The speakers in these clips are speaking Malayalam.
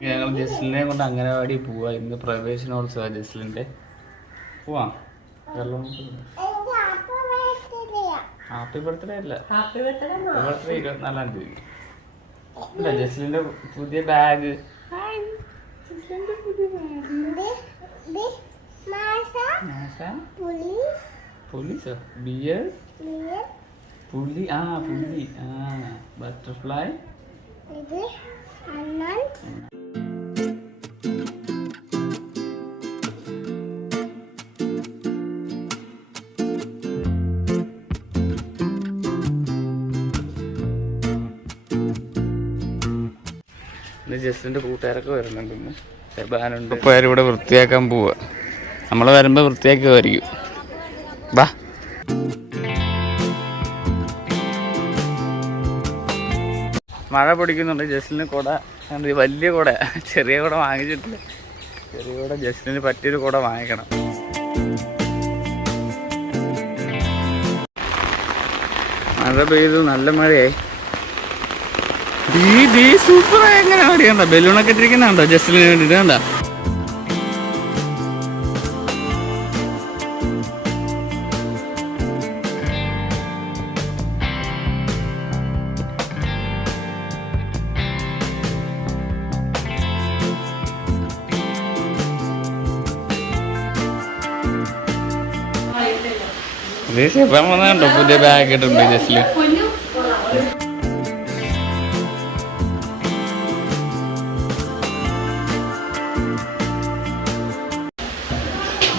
ഞങ്ങൾ ജസ്ലിനെ കൊണ്ട് അംഗനവാടി പോവാ. ഇന്ന് പ്രവേശനോത്സവ ജസ്ലിന്റെ. പോവാ. ഹാപ്പി ബർത്ത്ഡേ അല്ല. ഹാപ്പി ബർത്ത്ഡേ ബർത്ത്ഡേ ഇരുപത്തിനാലാം തീയതി. അല്ല ജസ്ലിന്റെ പുതിയ ബാഗ്. പോലീസോ? ബിയർ പുലി ആ പുലി. ആ ബട്ടർഫ്ലൈ ഇത് അണ്ണൻ ഇന്ന് ജസ്റ്റിന്റെ കൂട്ടുകാരൊക്കെ വരുന്നുണ്ട് ഇന്ന്. സെബാനുണ്ട് ഇവിടെ വൃത്തിയാക്കാൻ പോവാ. നമ്മൾ വരുമ്പോ വൃത്തിയാക്കുമായിരിക്കും വാ. മഴ പൊടിക്കുന്നുണ്ട്. ജസ്റ്റിന് കുട വലിയ കുട ചെറിയ കുട വാങ്ങിച്ചിട്ടില്ല. ചെറിയ കുട ജസ്റ്റിന് പറ്റിയൊരു കുട വാങ്ങിക്കണം. മഴ പെയ്തു നല്ല മഴയായി. ദീ ദീ സൂപ്പർ. എങ്ങനെ അറിയണ്ട ബലൂണൊക്കെ ഇട്ടിരിക്കുന്നുണ്ടോ ജസ്റ്റിന് വേണ്ടിട്ട് കണ്ട? പുതിയ ബാഗ് ഇട്ടുണ്ട് ജസ്റ്റിൽ.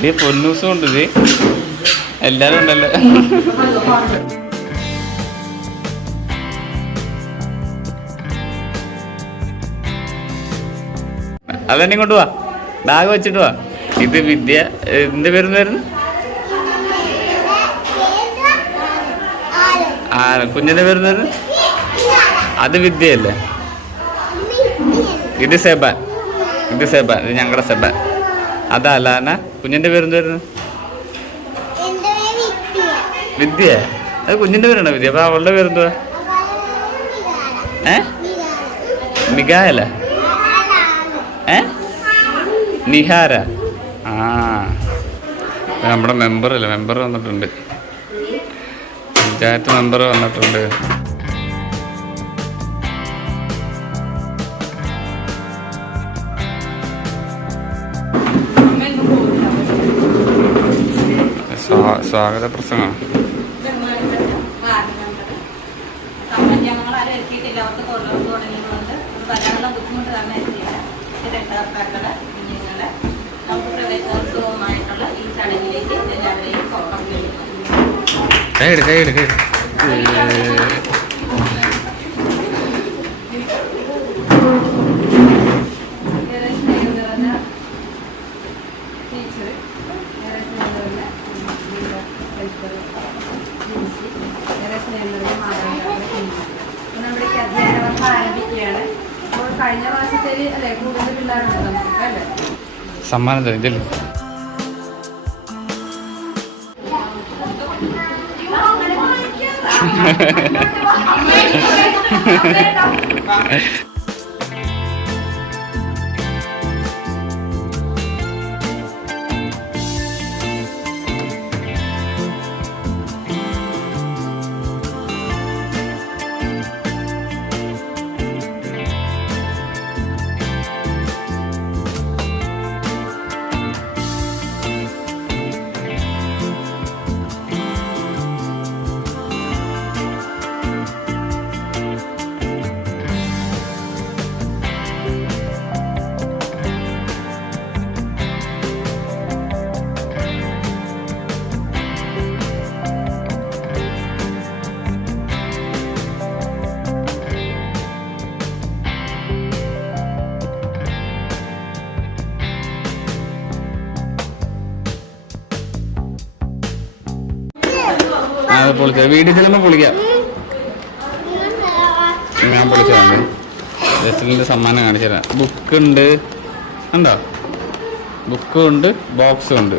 ഇത് പൊന്നൂസും ഉണ്ട് ഇത്. എല്ലാരും ഉണ്ടല്ലോ. അതന്നെ ഇങ്ങോട്ട് വാ. ബാഗ് വെച്ചിട്ട് വാ. ഇത് വിദ്യ എന്ത് വരുന്നു ആ കുഞ്ഞിന്റെ പേര് വരുന്നു അത് വിദ്യയല്ലേ? ഇത് സെബാൻ. ഇത് സെബാൻ. ഇത് ഞങ്ങളുടെ സെബാൻ. അതാ അലാന. കുഞ്ഞിന്റെ പേര് വിദ്യ. വിദ്യ. അത് കുഞ്ഞിന്റെ പേരാണോ വിദ്യ? അപ്പൊ അവളുടെ പേരെന്തുവാ? ഏ? മികായല. ഏ? നിഹാര. ആ. നമ്മുടെ മെമ്പർ അല്ലേ മെമ്പർ വന്നിട്ടുണ്ട്. പഞ്ചായത്ത് മെമ്പർ വന്നിട്ടുണ്ട്. സ്വാഗത പ്രസംഗം കൈ എത്തിയിട്ടില്ല കൈ നിറഞ്ഞ മാതാപിതാക്കളെ അപ്പോൾ നമ്മുടെ അധ്യയന വർഷം ആരംഭിക്കുകയാണ് അപ്പോൾ കഴിഞ്ഞ മാസത്തിൽ അല്ലേ കൂടുതൽ പിള്ളേരുണ്ട് നമുക്ക് അല്ലേ സമ്മാനം തരും അത് പൊളിച്ച വീട്ടിൽ ചെല്ലുമ്പോൾ പൊളിക്കാം. ഞാൻ പൊളിച്ചതാണ്. ജസ്റ്റിന്റെ സമ്മാനം കാണിച്ചു തരാം. ബുക്ക് ഉണ്ട്. ഉണ്ടോ ബുക്കും ഉണ്ട് ബോക്സും ഉണ്ട്.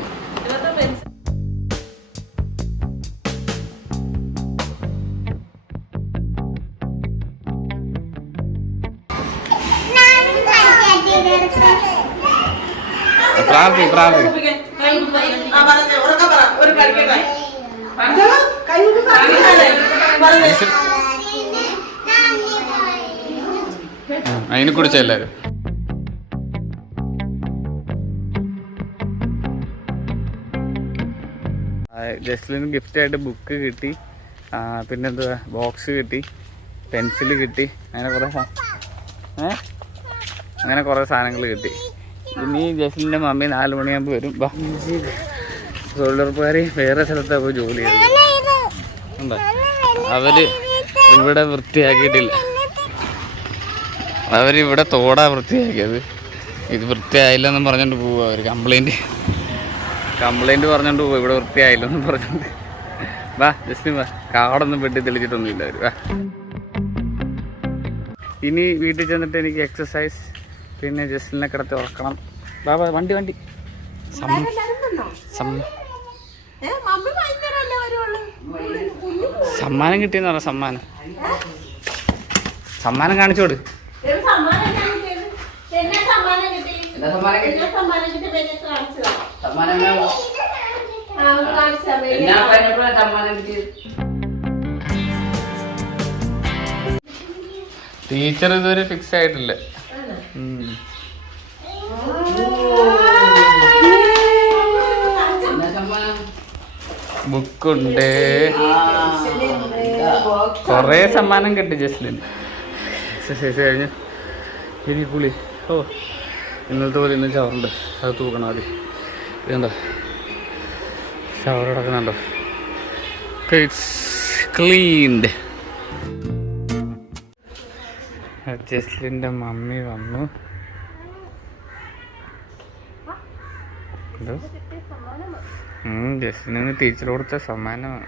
പ്രാർത്ഥി പ്രാർത്ഥി. ഒരു പ്രാർത്ഥി പ്രാർത്ഥി അതിനെ കുറിച്ച് എല്ലാരും ജസ്ലിന് ഗിഫ്റ്റ് ആയിട്ട് ബുക്ക് കിട്ടി. പിന്നെന്താ ബോക്സ് കിട്ടി. പെൻസിൽ കിട്ടി. അങ്ങനെ കുറേ ഏ? അങ്ങനെ കുറേ സാധനങ്ങൾ കിട്ടി. ഇനി ജസ്ലിന്റെ മമ്മി നാല് മണിയാകുമ്പോൾ വരും. സോൾഡർ തൊഴിലുറപ്പുകാർ വേറെ സ്ഥലത്താണ് പോയി ജോലി ചെയ്യുന്നത്. ഉണ്ടോ അവർ ഇവിടെ വൃത്തിയാക്കിയിട്ടില്ല. അവരിവിടെ തോടാ വൃത്തിയാക്കിയത്. ഇത് വൃത്തിയായില്ലെന്നും പറഞ്ഞുകൊണ്ട് പോവുക അവർ കംപ്ലൈന്റ് കംപ്ലൈന്റ് പറഞ്ഞുകൊണ്ട് പോവുക ഇവിടെ വൃത്തിയായില്ലെന്നും പറഞ്ഞുകൊണ്ട് വാ ജസ്റ്റ് വാ. കാടൊന്നും വെട്ടി തെളിച്ചിട്ടൊന്നുമില്ല അവർ വാ. ഇനി വീട്ടിൽ ചെന്നിട്ട് എനിക്ക് എക്സസൈസ് പിന്നെ ജസ്റ്റിനെ കിടത്തി ഉറക്കണം. വാ വണ്ടി വണ്ടി. സം- സം- സമ്മാനം കിട്ടിയെന്ന് പറഞ്ഞ സമ്മാനം. സമ്മാനം കാണിച്ചോട്. ടീച്ചർ ഇതുവരെ ഫിക്സ് ആയിട്ടില്ല. ബുക്കുണ്ട്. കൊറേ സമ്മാനം കിട്ടി ജസ്ലിന് എക്സസൈസ് കഴിഞ്ഞ്. ഇനി പുളി. ഓ ഇന്നലത്തെ പോലെ ഇന്നും ചവറുണ്ട്. അത് തൂക്കണം ആദ്യം. ഇതുണ്ടോ ഷവർ കിടക്കുന്നുണ്ടോ ക്ലീൻഡ് ജസ്ലിന്റെ മമ്മി വന്നു. എന്തോ ജസ്റ്റിന് ടീച്ചർ കൊടുത്ത സമ്മാനമാണ്